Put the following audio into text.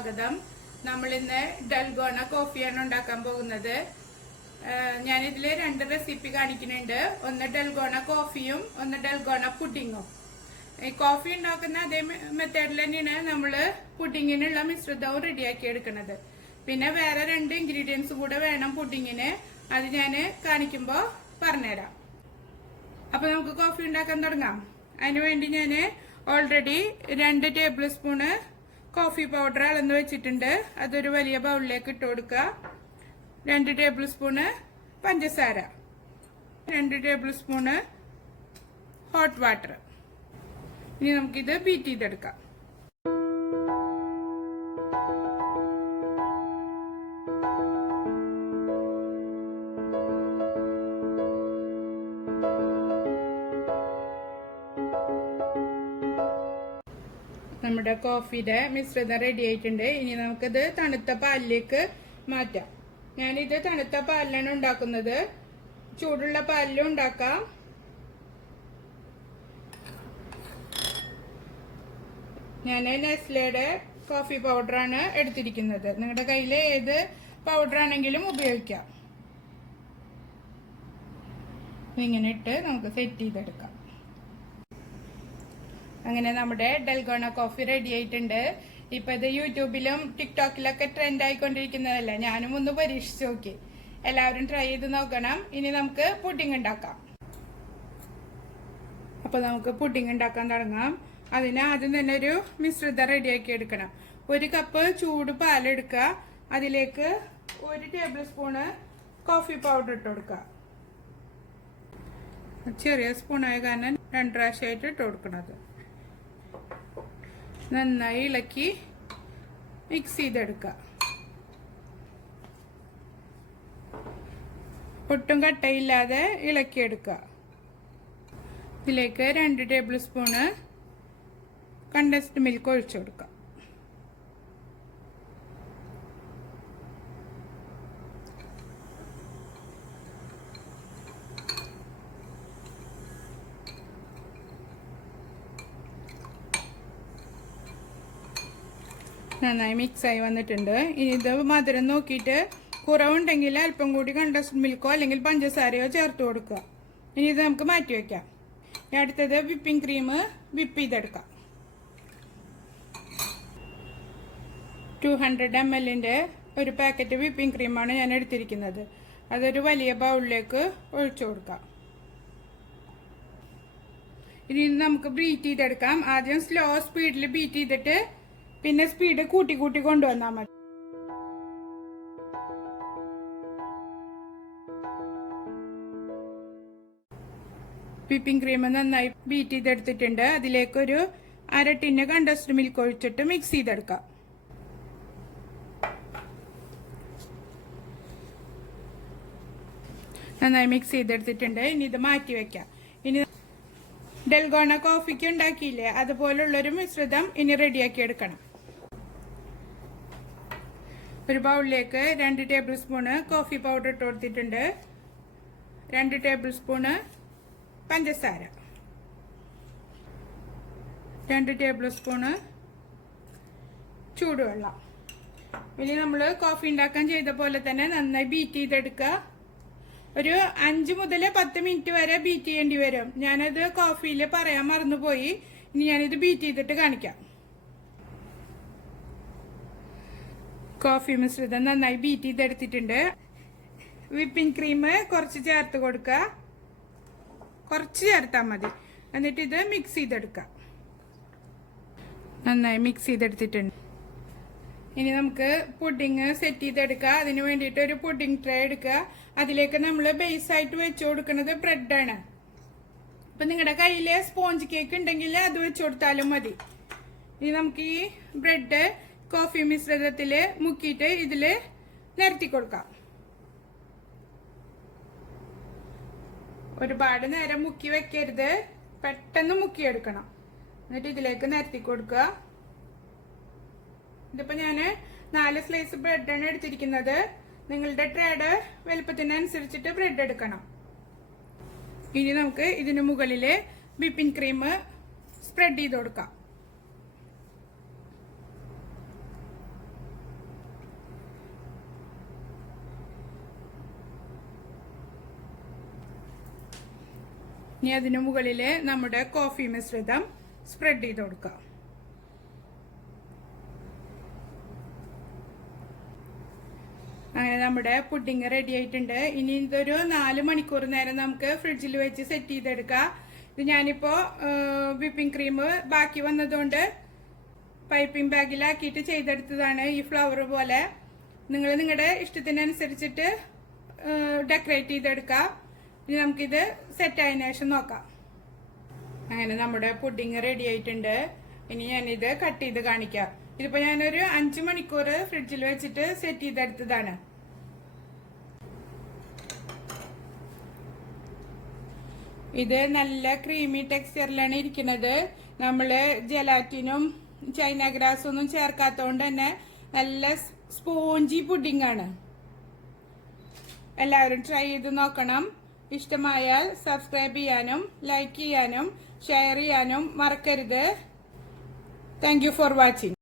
സ്വാഗതം. നമ്മൾ ഇന്ന് ഡൽഗോണ കോഫിയാണ് ഉണ്ടാക്കാൻ പോകുന്നത്. ഞാൻ ഇതില് 2 റെസിപ്പി കാണിക്കുന്നുണ്ട്. ഒന്ന് ഡൽഗോണ കോഫിയും ഒന്ന് ഡൽഗോണ പുഡിങ്ങും. ഈ കോഫി ഉണ്ടാക്കുന്ന അതേ മെത്തേഡിൽ തന്നെയാണ് നമ്മള് പുഡിങ്ങിനുള്ള മിശ്രിതവും റെഡിയാക്കി എടുക്കുന്നത്. പിന്നെ വേറെ 2 ഇൻഗ്രീഡിയൻസ് കൂടെ വേണം പുഡിങ്ങിന്. അത് ഞാൻ കാണിക്കുമ്പോ പറഞ്ഞുതരാം. അപ്പൊ നമുക്ക് കോഫി ഉണ്ടാക്കാൻ തുടങ്ങാം. അതിനുവേണ്ടി ഞാൻ already 2 table spoon coffee powder അളന്ന് വെച്ചിട്ടുണ്ട്. അതൊരു വലിയ ബൗളിലേക്ക് ഇട്ട് കൊടുക്കുക. 2 ടേബിൾ സ്പൂണ് പഞ്ചസാര, 2 ടേബിൾ സ്പൂണ് ഹോട്ട് വാട്ടർ. ഇനി നമുക്കിത് ബീറ്റ് ചെയ്തെടുക്കാം. നമ്മുടെ കോഫിയുടെ മിശ്രിതം റെഡി ആയിട്ടുണ്ട്. ഇനി നമുക്കിത് തണുത്ത പാലിലേക്ക് മാറ്റാം. ഞാനിത് തണുത്ത പാലിലാണ് ഉണ്ടാക്കുന്നത്. ചൂടുള്ള പാലിലും ഉണ്ടാക്കാം. ഞാൻ നെസ്ലയുടെ കോഫി പൗഡറാണ് എടുത്തിരിക്കുന്നത്. നിങ്ങളുടെ കയ്യിൽ ഏത് പൗഡർ ആണെങ്കിലും ഉപയോഗിക്കാം. ഇങ്ങനെ ഇട്ട് നമുക്ക് സെറ്റ് ചെയ്തെടുക്കാം. അങ്ങനെ നമ്മുടെ ഡൽഗോണ കോഫി റെഡി ആയിട്ടുണ്ട്. ഇപ്പൊ ഇത് യൂട്യൂബിലും ടിക്ടോക്കിലൊക്കെ ട്രെൻഡ് ആയിക്കൊണ്ടിരിക്കുന്നതല്ലേ. ഞാനും ഒന്ന് പരീക്ഷിച്ചു നോക്കി. എല്ലാവരും ട്രൈ ചെയ്ത് നോക്കണം. ഇനി നമുക്ക് പുഡിംഗ് ഉണ്ടാക്കാം. അപ്പൊ നമുക്ക് പുഡിംഗ് ഉണ്ടാക്കാൻ തുടങ്ങാം. അതിന് ആദ്യം തന്നെ ഒരു മിശ്രിതം റെഡിയാക്കി എടുക്കണം. 1 കപ്പ് ചൂട് പാലെടുക്കുക. അതിലേക്ക് 1 ടേബിൾ സ്പൂണ് കോഫി പൗഡർ ഇട്ട് കൊടുക്കുക. ചെറിയ സ്പൂണായ കാരണം 2 പ്രാവശ്യമായിട്ട് ഇട്ട് കൊടുക്കണത്. നന്നായി ഇളക്കി മിക്സ് ചെയ്തെടുക്കുക. ഒട്ടും കട്ടയില്ലാതെ ഇളക്കിയെടുക്കുക. ഇതിലേക്ക് 2 ടേബിൾ സ്പൂണ് കണ്ടൻസ്ഡ് മിൽക്ക് ഒഴിച്ചു കൊടുക്കുക. നന്നായി മിക്സായി വന്നിട്ടുണ്ട്. ഇനി ഇത് മധുരം നോക്കിയിട്ട് കുറവുണ്ടെങ്കിൽ അല്പം കൂടി കണ്ടൻസ്ഡ് മിൽക്കോ അല്ലെങ്കിൽ പഞ്ചസാരയോ ചേർത്ത് കൊടുക്കുക. ഇനി ഇത് നമുക്ക് മാറ്റി വയ്ക്കാം. അടുത്തത് വിപ്പിംഗ് ക്രീം വിപ്പ് ചെയ്തെടുക്കാം. 200 ml ഒരു പാക്കറ്റ് വിപ്പിംഗ് ക്രീമാണ് ഞാൻ എടുത്തിരിക്കുന്നത്. അതൊരു വലിയ ബൗളിലേക്ക് ഒഴിച്ചു കൊടുക്കാം. ഇനി നമുക്ക് ബീറ്റ് ചെയ്തെടുക്കാം. ആദ്യം സ്ലോ സ്പീഡിൽ ബീറ്റ് ചെയ്തിട്ട് പിന്നെ സ്പീഡ് കൂട്ടി കൂട്ടി കൊണ്ടുവന്നാൽ മതി. വിപ്പിംഗ് ക്രീം നന്നായി ബീറ്റ് ചെയ്തെടുത്തിട്ടുണ്ട്. അതിലേക്കൊരു 1/2 ടിന്ന് കണ്ടൻസ്ഡ് മിൽക്ക് ഒഴിച്ചിട്ട് മിക്സ് ചെയ്തെടുക്കാം. നന്നായി മിക്സ് ചെയ്തെടുത്തിട്ടുണ്ട്. ഇനി ഇത് മാറ്റി വെക്കാം. ഇനി ഡൽഗോണ കോഫിക്ക് ഉണ്ടാക്കിയില്ലേ അതുപോലുള്ളൊരു മിശ്രിതം ഇനി റെഡിയാക്കി എടുക്കണം. ഒരു ബൗളിലേക്ക് 2 ടേബിൾ സ്പൂണ് കോഫി പൗഡർ ഇട്ട് കൊടുത്തിട്ടുണ്ട്. 2 ടേബിൾ സ്പൂണ് പഞ്ചസാര, 2 ടേബിൾ സ്പൂണ് ചൂടുവെള്ളം. ഇനി നമ്മൾ കോഫി ഉണ്ടാക്കാൻ ചെയ്ത പോലെ തന്നെ നന്നായി ബീറ്റ് ചെയ്തെടുക്കുക. ഒരു 5 മുതൽ 10 മിനിറ്റ് വരെ ബീറ്റ് ചെയ്യേണ്ടി വരും. ഞാനത് കോഫിയിൽ പറയാൻ മറന്നുപോയി. ഇനി ഞാനിത് ബീറ്റ് ചെയ്തിട്ട് കാണിക്കാം. കോഫി മിശ്രിതം നന്നായി ബീറ്റ് ചെയ്തെടുത്തിട്ടുണ്ട്. വിപ്പിംഗ് ക്രീം കുറച്ച് ചേർത്ത് കൊടുക്കുക. കുറച്ച് ചേർത്താൽ മതി. എന്നിട്ട് ഇത് മിക്സ് ചെയ്തെടുക്കുക. നന്നായി മിക്സ് ചെയ്തെടുത്തിട്ടുണ്ട്. ഇനി നമുക്ക് പുഡിങ് സെറ്റ് ചെയ്തെടുക്കുക. അതിന് വേണ്ടിയിട്ട് ഒരു പുഡിങ് ട്രേ എടുക്കുക. അതിലേക്ക് നമ്മൾ ബേസ് ആയിട്ട് വെച്ചു കൊടുക്കുന്നത് ബ്രെഡാണ്. അപ്പൊ നിങ്ങളുടെ കയ്യില് സ്പോഞ്ച് കേക്ക് ഉണ്ടെങ്കിൽ അത് വെച്ചു കൊടുത്താലും മതി. ഇനി നമുക്ക് ഈ ബ്രെഡ് കോഫി മിശ്രിതത്തില് മുക്കിയിട്ട് ഇതില് നിരത്തി കൊടുക്കാം. ഒരുപാട് നേരം മുക്കി വെക്കരുത്. പെട്ടെന്ന് മുക്കിയെടുക്കണം. എന്നിട്ട് ഇതിലേക്ക് നിരത്തി കൊടുക്കുക. ഇതിപ്പോ ഞാന് 4 സ്ലൈസ് ബ്രെഡാണ് എടുത്തിരിക്കുന്നത്. നിങ്ങളുടെ ട്രേയുടെ വലുപ്പത്തിനനുസരിച്ചിട്ട് ബ്രെഡ് എടുക്കണം. ഇനി നമുക്ക് ഇതിന് മുകളില് വിപ്പിംഗ് ക്രീം സ്പ്രെഡ് ചെയ്ത് കൊടുക്കാം. ഇനി അതിന് മുകളിൽ നമ്മുടെ കോഫി മിശ്രിതം സ്പ്രെഡ് ചെയ്ത് കൊടുക്കാം. അങ്ങനെ നമ്മുടെ പുഡിങ് റെഡി ആയിട്ടുണ്ട്. ഇനി ഇതൊരു 4 മണിക്കൂർ നേരം നമുക്ക് ഫ്രിഡ്ജിൽ വെച്ച് സെറ്റ് ചെയ്തെടുക്കാം. ഇത് ഞാനിപ്പോ വിപ്പിംഗ് ക്രീം ബാക്കി വന്നതുകൊണ്ട് പൈപ്പിംഗ് ബാഗിലാക്കിയിട്ട് ചെയ്തെടുത്തതാണ്. ഈ ഫ്ലവർ പോലെ നിങ്ങൾ നിങ്ങളുടെ ഇഷ്ടത്തിനനുസരിച്ചിട്ട് ഡെക്കറേറ്റ് ചെയ്തെടുക്കാം. ഇനി നമുക്കിത് സെറ്റ് ആയതിനു ശേഷം നോക്കാം. അങ്ങനെ നമ്മുടെ പുഡിങ് റെഡി ആയിട്ടുണ്ട്. ഇനി ഞാനിത് കട്ട് ചെയ്ത് കാണിക്കാം. ഇതിപ്പോ ഞാനൊരു 5 മണിക്കൂർ ഫ്രിഡ്ജിൽ വെച്ചിട്ട് സെറ്റ് ചെയ്തെടുത്തതാണ്. ഇത് നല്ല ക്രീമി ടെക്സ്ചറിലാണ് ഇരിക്കുന്നത്. നമ്മള് ജലാറ്റിനും ചൈന ഗ്രാസും ഒന്നും ചേർക്കാത്തതുകൊണ്ട് തന്നെ നല്ല സ്പോഞ്ചി പുഡിംഗ് ആണ്. എല്ലാവരും ട്രൈ ചെയ്ത് നോക്കണം. ഇഷ്ടമായാൽ സബ്സ്ക്രൈബ് ചെയ്യാനും ലൈക്ക് ചെയ്യാനും ഷെയർ ചെയ്യാനും മറക്കരുത്. Thank you for watching.